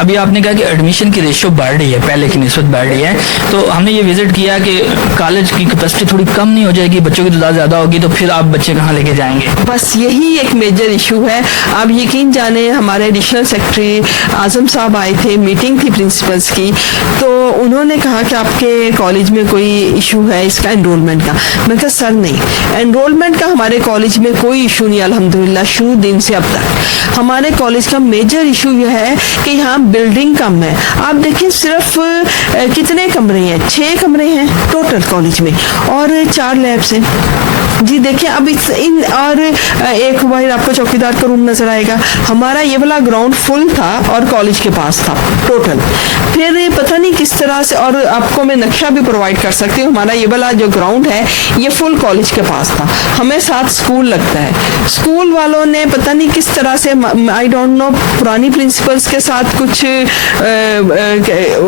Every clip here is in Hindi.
अभी आपने कहा कि एडमिशन की रेशियो बढ़ रही है, पहले की निस्बत बढ़ रही है, तो हमने ये विजिट किया कि कॉलेज की कैपेसिटी थोड़ी कम नहीं हो जाएगी, बच्चों की तादाद ज़्यादा होगी, तो फिर आप बच्चे कहाँ लेके जाएंगे? बस यही एक मेजर इशू है। आप यकीन जाने, हमारे एडिशनल सेक्रेटरी आजम साहब आए थे, मीटिंग थी प्रिंसिपल्स की, तो उन्होंने कहा कि आपके कॉलेज में कोई इशू है इसका एनरोलमेंट का। मैं कहा सर नहीं, एनरोलमेंट का हमारे कॉलेज में कोई इशू नहीं, अल्हम्दुलिल्लाह शुरू दिन से अब तक। हमारे कॉलेज का मेजर इशू यह है कि यहाँ बिल्डिंग कम है। आप देखिए सिर्फ कितने कमरे हैं, 6 कमरे हैं टोटल कॉलेज में और 4 लैब्स हैं। जी देखिए अब इन और एक भाई आपको चौकीदार का रूम नजर आएगा। हमारा ये वाला ग्राउंड फुल था और कॉलेज के पास था टोटल। फिर पता नहीं किस तरह से, और आपको मैं नक्शा भी प्रोवाइड कर सकती हूँ, हमारा ये वाला जो ग्राउंड है ये फुल कॉलेज के पास था। हमें साथ स्कूल लगता है, स्कूल वालों ने पता नहीं किस तरह से, आई डोंट नो, पुरानी प्रिंसिपल्स के साथ कुछ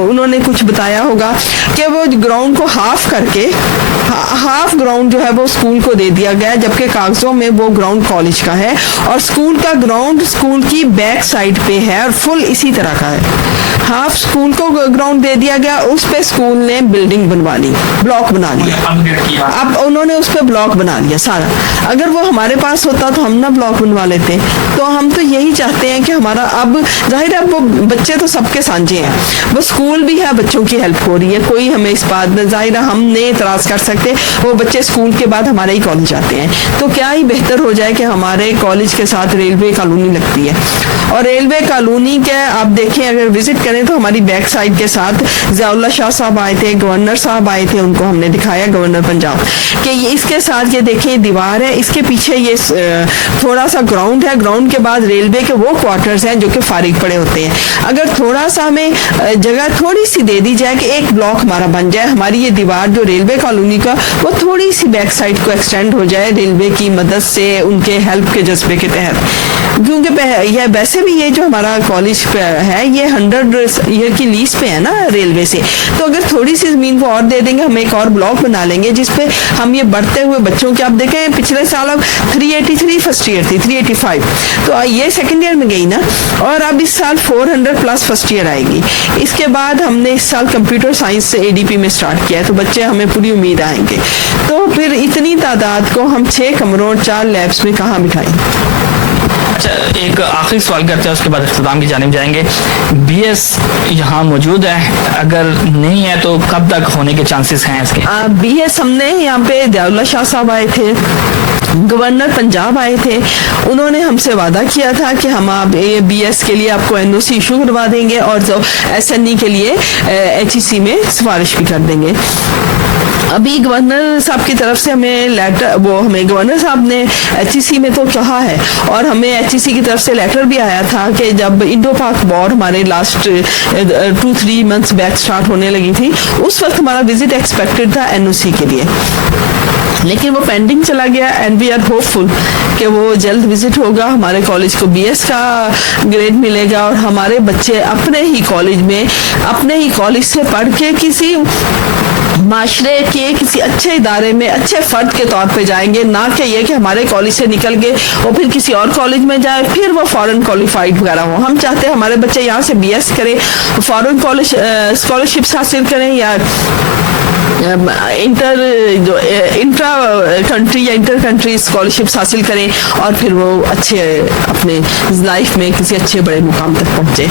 उन्होंने कुछ बताया होगा कि वो ग्राउंड को हाफ करके हाफ ग्राउंड जो है वो स्कूल को दे दिया गया, जबकि कागजों में वो ग्राउंड कॉलेज का है और स्कूल का ग्राउंड स्कूल की बैक साइड पे है और फुल इसी तरह का है। हाफ स्कूल को ग्राउंड दे दिया गया, उस पे स्कूल ने बिल्डिंग बनवा ली, ब्लॉक बना लिया। अब उन्होंने उस पे ब्लॉक बना लिया सारा। अगर वो हमारे पास होता तो हम ना ब्लॉक बनवा लेते। तो हम तो यही चाहते हैं कि हमारा, अब जाहिर है वो बच्चे तो सबके साझे हैं, वो स्कूल भी है, बच्चों की हेल्प हो रही है, कोई हमें इस बात में, जाहिर है हम नहीं इतराज कर सकते, वो बच्चे स्कूल के बाद हमारे ही कॉलेज आते हैं। तो क्या ही बेहतर हो जाए कि हमारे कॉलेज के साथ रेलवे कॉलोनी लगती है, और रेलवे कॉलोनी के आप देखें, अगर विजिट करें तो हमारी बैक साइड के साथ ज़ियाउल्लाह शाह साहब आए थे, गवर्नर साहब आए थे, उनको हमने दिखाया, गवर्नर पंजाब कि ये इसके साथ ये देखें दीवार है, इसके पीछे ये थोड़ा सा ग्राउंड है, ग्राउंड के बाद रेलवे के वो क्वार्टर्स हैं जो कि फारिग पड़े होते हैं। अगर थोड़ा सा हमें जगह थोड़ी सी दे दी जाए कि एक ब्लॉक हमारा बन जाए, हमारी ये दीवार जो रेलवे कॉलोनी का वो थोड़ी सी बैक साइड को एक्सटेंड हो जाए रेलवे की मदद से, उनके हेल्प के जज्बे के तहत, क्योंकि यह वैसे भी ये जो हमारा कॉलेज है ये 100 ईयर की लीज पे है ना रेलवे से, तो अगर थोड़ी सी जमीन को और दे देंगे, हम एक और ब्लॉक बना लेंगे जिसपे हम ये बढ़ते हुए बच्चों के, आप देखें पिछले साल अब 383 फर्स्ट ईयर थी, 385, तो ये सेकेंड ईयर में गई ना, और अब इस साल 400 प्लस फर्स्ट ईयर आएगी। इसके बाद हमने इस साल कंप्यूटर साइंस से ADP में स्टार्ट किया है, तो बच्चे हमें पूरी उम्मीद आएंगे। तो फिर इतनी तादाद को हम 6 कमरों 4 लैब्स में कहाँ बिठाएं? अच्छा, एक आखिरी सवाल करते हैं, उसके बाद इख्तिताम की जानिब जाएंगे। BS यहाँ मौजूद है, अगर नहीं है तो कब तक होने के चांसेस हैं इसके? BS हमने यहाँ पे ज़ियाउल्लाह शाह साहब आए थे, गवर्नर पंजाब आए थे, उन्होंने हमसे वादा किया था कि हम आप BS के लिए आपको NOC इशू करवा देंगे और जो SNE के लिए HEC में सिफारिश भी कर देंगे। अभी गवर्नर साहब की तरफ से हमें लेटर, वो हमें गवर्नर साहब ने HEC में तो कहा है, और हमें HEC की तरफ से लेटर भी आया था कि जब इंडो पाक वॉर हमारे लास्ट 2-3 मंथ्स बैक स्टार्ट होने लगी थी, उस वक्त हमारा विजिट एक्सपेक्टेड था NOC के लिए, लेकिन वो पेंडिंग चला गया। एंड वी आर होपफुल कि वो जल्द विजिट होगा, हमारे कॉलेज को BS का ग्रेड मिलेगा और हमारे बच्चे अपने ही कॉलेज में, अपने ही कॉलेज से पढ़ के किसी माशरे के किसी अच्छे इदारे में अच्छे फर्द के तौर पे जाएंगे, ना कि ये कि हमारे कॉलेज से निकल के और फिर किसी और कॉलेज में जाए, फिर वो फॉरेन क्वालिफाइड वगैरह हो। हम चाहते हैं हमारे बच्चे यहाँ से BS करें, फॉरेन कॉलेज स्कॉलरशिप्स हासिल करें, या इंट्रा कंट्री या इंटर कंट्री स्कॉलरशिप्स हासिल करें, और फिर वो अच्छे अपने लाइफ में किसी अच्छे बड़े मुकाम तक पहुँचे।